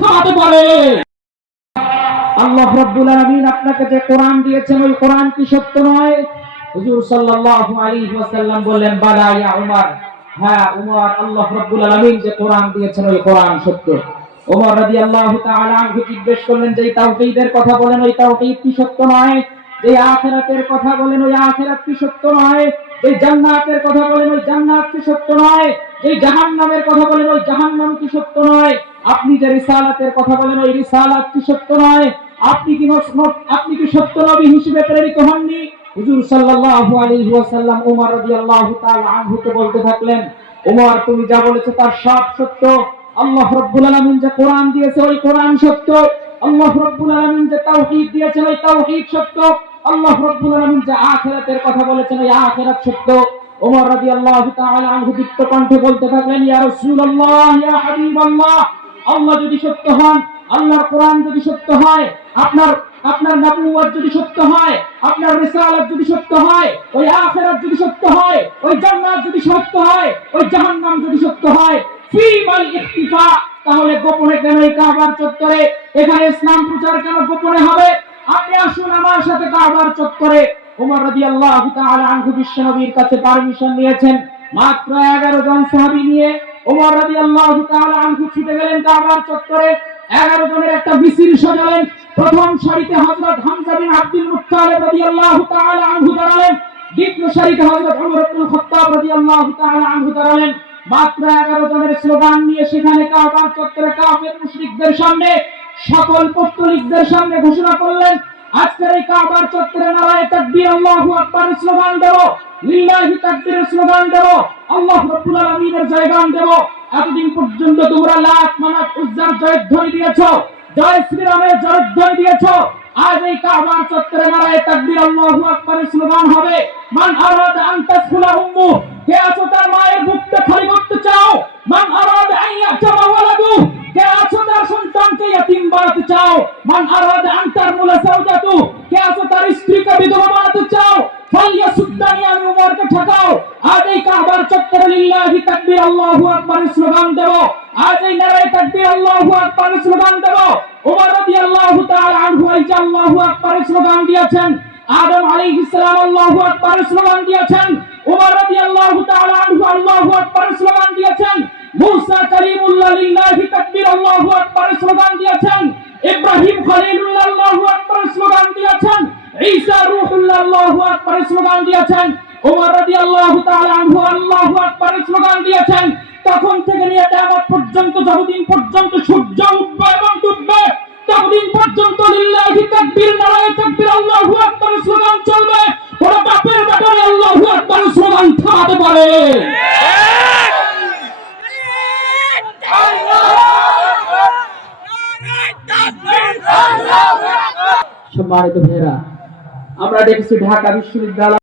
থামাতে পারে? আল্লাহ রাব্বুল আলামিন আপনাকে যে কোরআন দিয়েছেন ওই কোরআন কি সত্য নয়? হুজুর সাল্লাল্লাহু আলাইহি ওয়াসাল্লাম বললেন, বালা ইয়া উমর, হ্যাঁ উমর, আল্লাহ রাব্বুল আলামিন যে কোরআন দিয়েছেন ওই কোরআন সত্য। ওমর রাদিয়াল্লাহু তাআলা আনহু জিজ্ঞেস করলেন, যে তাওহীদের কথা বলেন ওই তাওহীদ কি সত্য নয়? যে আখিরাতের কথা বলেন ওই আখিরাত কি সত্য নয়? যে জান্নাতের কথা বলেন ওই জান্নাত কি সত্য নয়? যে জাহান্নামের কথা বলেন ওই জাহান্নাম কি সত্য নয়? আপনি যে রিসালাতের কথা বলেন ওই রিসালাত কি সত্য নয়? আপনি কি সত্য নবী হিসেবে প্রেরিত হননি? হুজুর সাল্লাল্লাহু আলাইহি ওয়াসাল্লাম ওমর রাদিয়াল্লাহু তাআলা আনহুকে বলতে থাকলেন, ওমর তুমি যা বলেছো তার সব সত্য। আল্লাহ রাব্বুল আলামিন যে কোরআন দিয়েছে ওই কোরআন সত্য। আল্লাহ রাব্বুল আলামিন যে তাওহীদ দিয়েছেন ওই তাওহীদ সত্য। আল্লাহ রাব্বুল আলামিন যে আখিরাতের কথা বলেছেন ওই আখিরাত সত্য। ওমর রাদিয়াল্লাহু তাআলা আনহু দীপ্ত কণ্ঠে বলতে থাকলেন, ইয়া রাসূলুল্লাহ, ইয়া হাবিবাল্লাহ, আল্লাহ যদি সত্য হন, আল্লাহর কোরআন যদি সত্য হয়, আপনার নবুয়ত যদি সত্য হয়, আপনার রিসালাত যদি সত্য হয়, ওই আখিরাত যদি সত্য হয়, ওই জান্নাত যদি সত্য হয়, ওই জাহান্নাম যদি সত্য হয়, ফীমাল ইখতিফা, তাহলে গোপনে কেন এই কাবার চত্বরে? এখানে ইসলাম প্রচার কেন গোপনে হবে? আপনি আসুন আমার সাথে কাবার চত্বরে। ওমর রাদিয়াল্লাহু তাআলা আনহু বিশ্বনবীর কাছে পারমিশন নিয়েছেন। মাত্র 11 জন সাহাবী নিয়ে ওমর রাদিয়াল্লাহু তাআলা আনহু ছুটে গেলেন কাবার চত্বরে। 11 জনের একটা মিছিল সাজালেন। প্রথম সারিতে হযরত হামজা বিন আব্দুল মুত্তালিব রাদিয়াল্লাহু তাআলা আনহু দাঁড়ালেন। দ্বিতীয় সারিতে হযরত ওমর ইবনে খাত্তাব রাদিয়াল্লাহু তাআলা আনহু দাঁড়ালেন। মাত্র 11 জনের স্লোগান নিয়ে সেখানে কাবার চত্বরে কাফের মুশরিকদের সামনে, সকল পৌত্তলিকদের সামনে ঘোষণা করলেন, আজকের এই কাবার চত্বরে নারায়ে তাকবীর, আল্লাহু আকবার স্লোগান দেব, লিল্লাহি তাকবীরের স্লোগান দেব, আল্লাহ রাব্বুল আলামিনের জয়গান দেব। এতদিন পর্যন্ত তোমরা লাত, মানাত, উজ্জার জয়ধ্বনি দিয়েছো, জয় শ্রীরামের জয়ধ্বনি দিয়েছো। আজ এই কাবার চত্বরে নারায়ে তাকবীর, আল্লাহু আকবারের স্লোগান হবে। মান আরাদা আন তাসখুলা উম্মু, কে আছো তার মায়ের বুকটা খালি করতে চাও? মান আরাদা আন ইয়াতামা ওয়ালাদু, কে আছো তার সন্তানকে ইয়াতীম বানাতে চাও? মান আরাদা আন তারমুলা সাওজাতু, কে আছো তার স্ত্রীকে বিধবা বানাতে চাও? ফালিয়াসুদ্দানি, আমি উমরকে ঠকাও। আজ এই কাবার চত্বরে লিল্লাহি তাকবীর, আল্লাহু আকবারের স্লোগান দেব। আজ এই নারায়ে তাকবীর, আল্লাহু আকবারের স্লোগান দেব। ওমর রাদিয়াল্লাহু তাআলা আনহু এই যে আল্লাহু আকবারের স্লোগান দিয়েছেন, আদম আলাইহিস সালাম আল্লাহু আকবারের স্লোগান দিয়েছেন, ওমর রাদিয়াল্লাহু তাআলা আনহু আল্লাহু আকবারের স্লোগান দিয়েছেন, মুসা কালিমুল্লাহ লিল্লাহি তাকবীর, আল্লাহু আকবারের স্লোগান দিয়েছেন, ইব্রাহিম খলিলুল্লাহ আল্লাহু আকবারের স্লোগান দিয়েছেন, ঈসা রূহুল্লাহ আল্লাহু আকবারের স্লোগান দিয়েছেন, ওমর রাদিয়াল্লাহু তাআলা আনহু আল্লাহু আকবারের স্লোগান দিয়েছেন। তখন থেকে নিয়ে কিয়ামত পর্যন্ত, যতদিন পর্যন্ত সূর্য উঠবে এবং ডুববে, ততদিন পর্যন্ত লিল্লাহি তাকবীর, নারায়ে তাকবীর, আল্লাহু আকবারের স্লোগান চলবে। ওরা বাপের ব্যাপারে আল্লাহু আকবারের স্লোগান থামাতে পারে? সম্মানিত ভাইরা, আমরা দেখেছি ঢাকা বিশ্ববিদ্যালয়